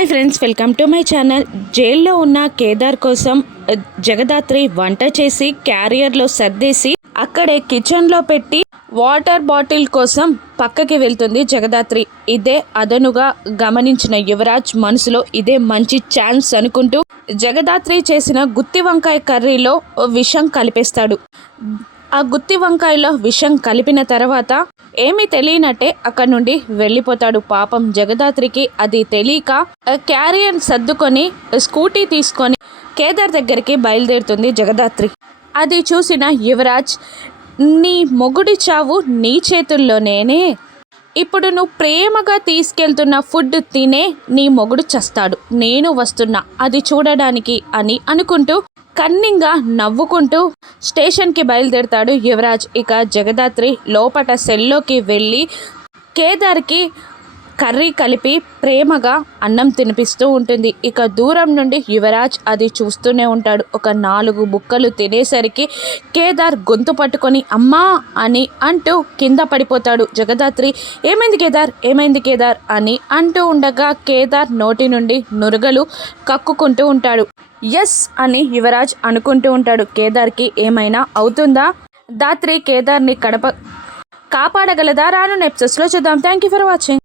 Hi friends, welcome to my channel. జైల్లో ఉన్న కేదార్ కోసం జగదాత్రి వంట చేసి క్యారియర్లో సర్దేసి అక్కడే కిచెన్లో పెట్టి వాటర్ బాటిల్ కోసం పక్కకి వెళ్తుంది జగదాత్రి. ఇదే అదనుగా గమనించిన యువరాజ్ మనసులో ఇదే మంచి ఛాన్స్ అనుకుంటూ జగదాత్రి చేసిన గుత్తి వంకాయ కర్రీలో విషం కలిపేస్తాడు. ఆ గుత్తి వంకాయలో విషం కలిపిన తర్వాత ఏమీ తెలియనట్టే అక్కడి నుండి వెళ్ళిపోతాడు. పాపం జగదాత్రికి అది తెలియక క్యారియర్ సర్దుకొని స్కూటీ తీసుకొని కేదార్ దగ్గరికి బయలుదేరుతుంది జగదాత్రి. అది చూసిన యువరాజ్, నీ మొగుడి చావు నీ చేతుల్లోనేనే, ఇప్పుడు నువ్వు ప్రేమగా తీసుకెళ్తున్న ఫుడ్ తినే నీ మొగుడు చస్తాడు, నేను వస్తున్నా అది చూడడానికి అని అనుకుంటూ కన్నింగా నవ్వుకుంటూ స్టేషన్కి బయలుదేరుతాడు యువరాజ్. ఇక జగదాత్రి లోపట సెల్లోకి వెళ్ళి కేదార్కి కర్రీ కలిపి ప్రేమగా అన్నం తినిపిస్తూ ఉంటుంది. ఇక దూరం నుండి యువరాజ్ అది చూస్తూనే ఉంటాడు. ఒక 4 బుక్కలు తినేసరికి కేదార్ గొంతు పట్టుకొని అమ్మా అని అంటూ కింద పడిపోతాడు. జగదాత్రి, ఏమైంది కేదార్, ఏమైంది కేదార్ అని అంటూ ఉండగా కేదార్ నోటి నుండి నురగలు కక్కుకుంటూ ఉంటాడు. ఎస్ అని యువరాజ్ అనుకుంటూ ఉంటాడు. కేదార్కి ఏమైనా అవుతుందా? దాత్రి కేదార్ని కాపాడగలదా? రాను ఎపిసోడ్స్లో చూద్దాం. Thank you for watching.